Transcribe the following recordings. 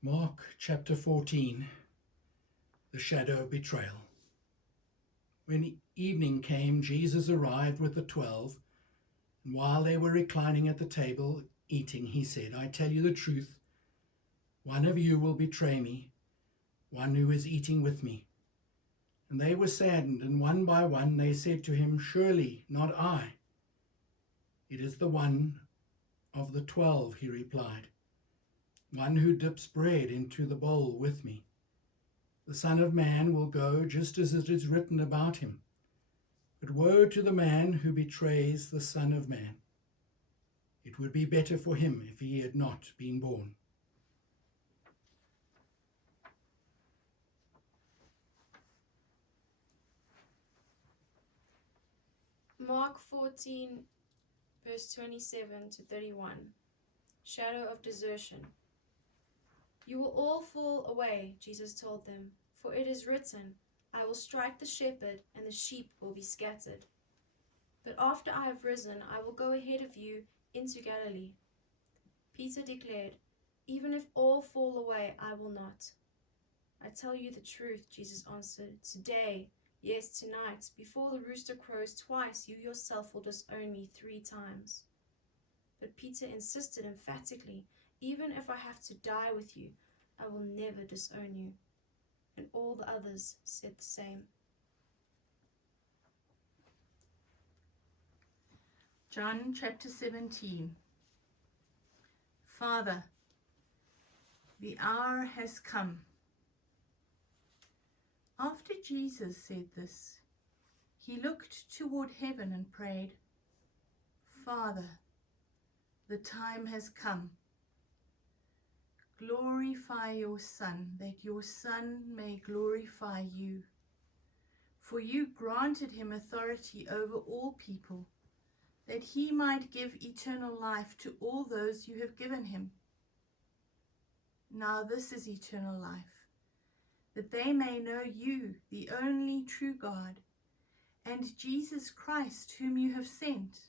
Mark chapter 14, the shadow of betrayal. When evening came, Jesus arrived with the 12, and while they were reclining at the table eating, he said, "I tell you the truth, one of you will betray me, one who is eating with me." And they were saddened, and one by one they said to him, "Surely not I." "It is the one of the 12, he replied, "one who dips bread into the bowl with me. The Son of Man will go just as it is written about him. But woe to the man who betrays the Son of Man. It would be better for him if he had not been born." Mark 14, verse 27 to 31. Shadow of desertion. "You will all fall away," Jesus told them, "for it is written, 'I will strike the shepherd, and the sheep will be scattered.' But after I have risen, I will go ahead of you into Galilee." Peter declared, "Even if all fall away, I will not." "I tell you the truth," Jesus answered, "today, yes, tonight, before the rooster crows twice, you yourself will disown me 3 times." But Peter insisted emphatically, "Even if I have to die with you, I will never disown you." And all the others said the same. John chapter 17. Father, the hour has come. After Jesus said this, he looked toward heaven and prayed, "Father, the time has come. Glorify your Son, that your Son may glorify you. For you granted him authority over all people, that he might give eternal life to all those you have given him. Now this is eternal life, that they may know you, the only true God, and Jesus Christ, whom you have sent.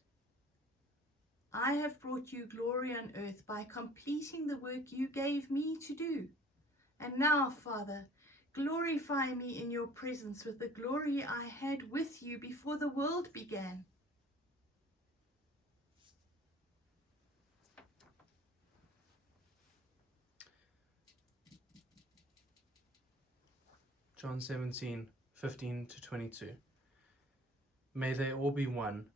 I have brought you glory on earth by completing the work you gave me to do. And now, Father, glorify me in your presence with the glory I had with you before the world began." John 17:15 to 22. May they all be one.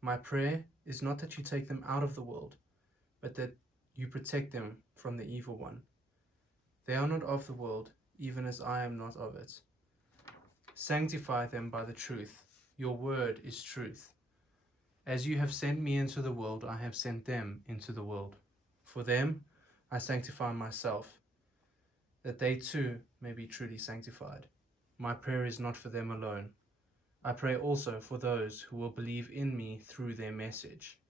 My prayer is not that you take them out of the world, but that you protect them from the evil one. They are not of the world, even as I am not of it. Sanctify them by the truth. Your word is truth. As you have sent me into the world, I have sent them into the world. For them I sanctify myself, that they too may be truly sanctified. My prayer is not for them alone. I pray also for those who will believe in me through their message,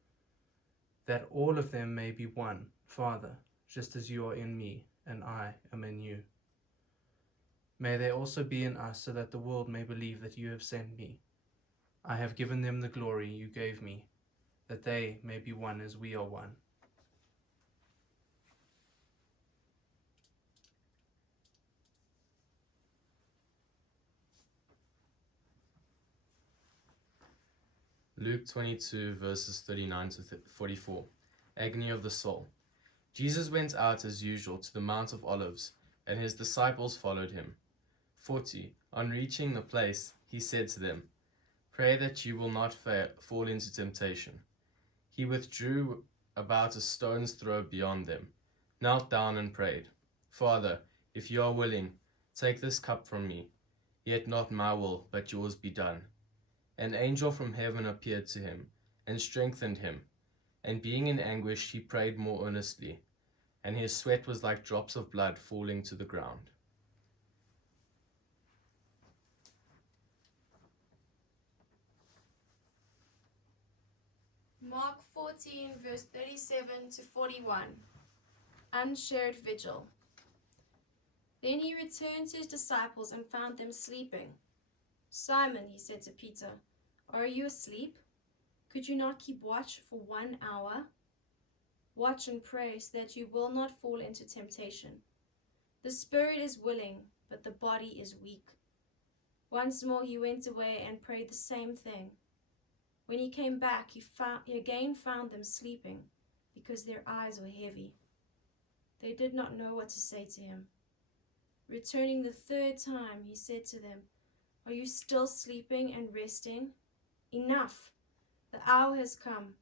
that all of them may be one, Father, just as you are in me and I am in you. May they also be in us, so that the world may believe that you have sent me. I have given them the glory you gave me, that they may be one as we are one. Luke 22 verses 39 to 44. Agony of the soul. Jesus went out as usual to the Mount of Olives, and his disciples followed him. 40. On reaching the place, he said to them, "Pray that you will not fall into temptation." He withdrew about a stone's throw beyond them, knelt down and prayed, "Father, if you are willing, take this cup from me. Yet not my will, but yours be done." An angel from heaven appeared to him and strengthened him, and being in anguish he prayed more earnestly, and his sweat was like drops of blood falling to the ground. Mark 14, verse 37 to 41. Unshared vigil. Then he returned to his disciples and found them sleeping. "Simon," he said to Peter, "are you asleep? Could you not keep watch for 1 hour? Watch and pray so that you will not fall into temptation. The spirit is willing, but the body is weak." Once more he went away and prayed the same thing. When he came back, he again found them sleeping, because their eyes were heavy. They did not know what to say to him. Returning the third time, he said to them, "Are you still sleeping and resting? Enough! The hour has come.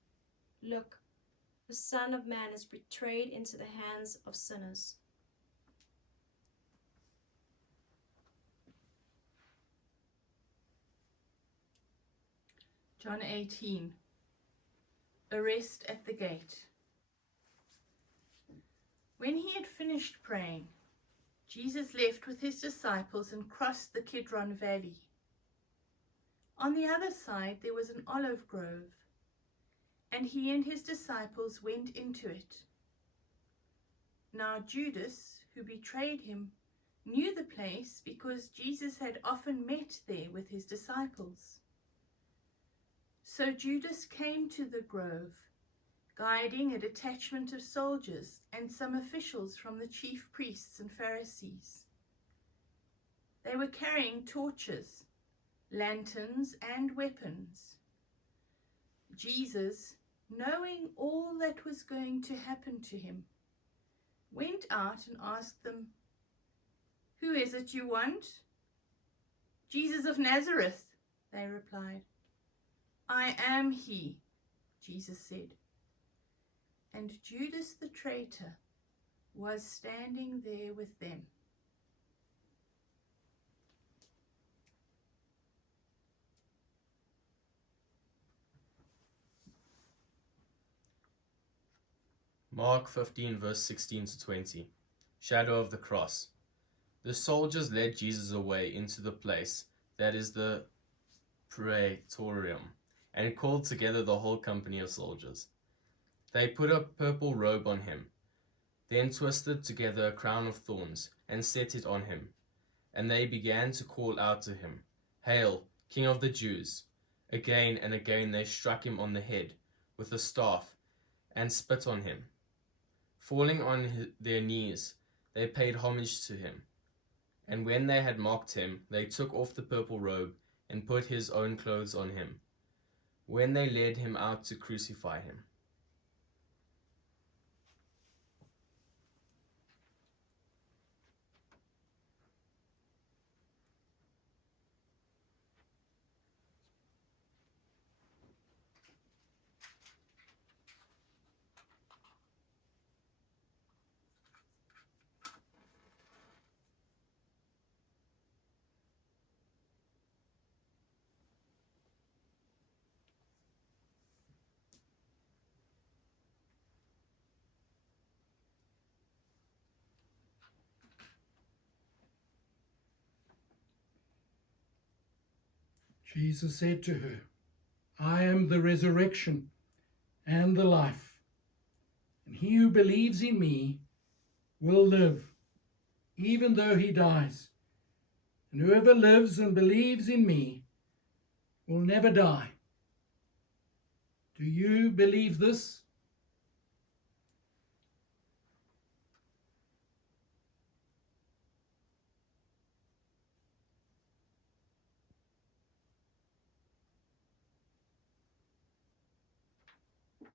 Look, the Son of Man is betrayed into the hands of sinners." John 18. Arrest at the gate. When he had finished praying, Jesus left with his disciples and crossed the Kidron Valley. On the other side there was an olive grove, and he and his disciples went into it. Now Judas, who betrayed him, knew the place because Jesus had often met there with his disciples. So Judas came to the grove, guiding a detachment of soldiers and some officials from the chief priests and Pharisees. They were carrying torches, lanterns, and weapons. Jesus, knowing all that was going to happen to him, went out and asked them, "Who is it you want?" "Jesus of Nazareth," they replied. "I am he," Jesus said. And Judas the traitor was standing there with them. Mark 15 verse 16 to 20. Shadow of the cross. The soldiers led Jesus away into the place that is the praetorium, and called together the whole company of soldiers. They put a purple robe on him, then twisted together a crown of thorns and set it on him. And they began to call out to him, "Hail, King of the Jews!" Again and again they struck him on the head with a staff and spit on him. Falling on their knees, they paid homage to him. And when they had mocked him, they took off the purple robe and put his own clothes on him, when they led him out to crucify him. Jesus said to her, "I am the resurrection and the life, and he who believes in me will live, even though he dies. And whoever lives and believes in me will never die. Do you believe this?"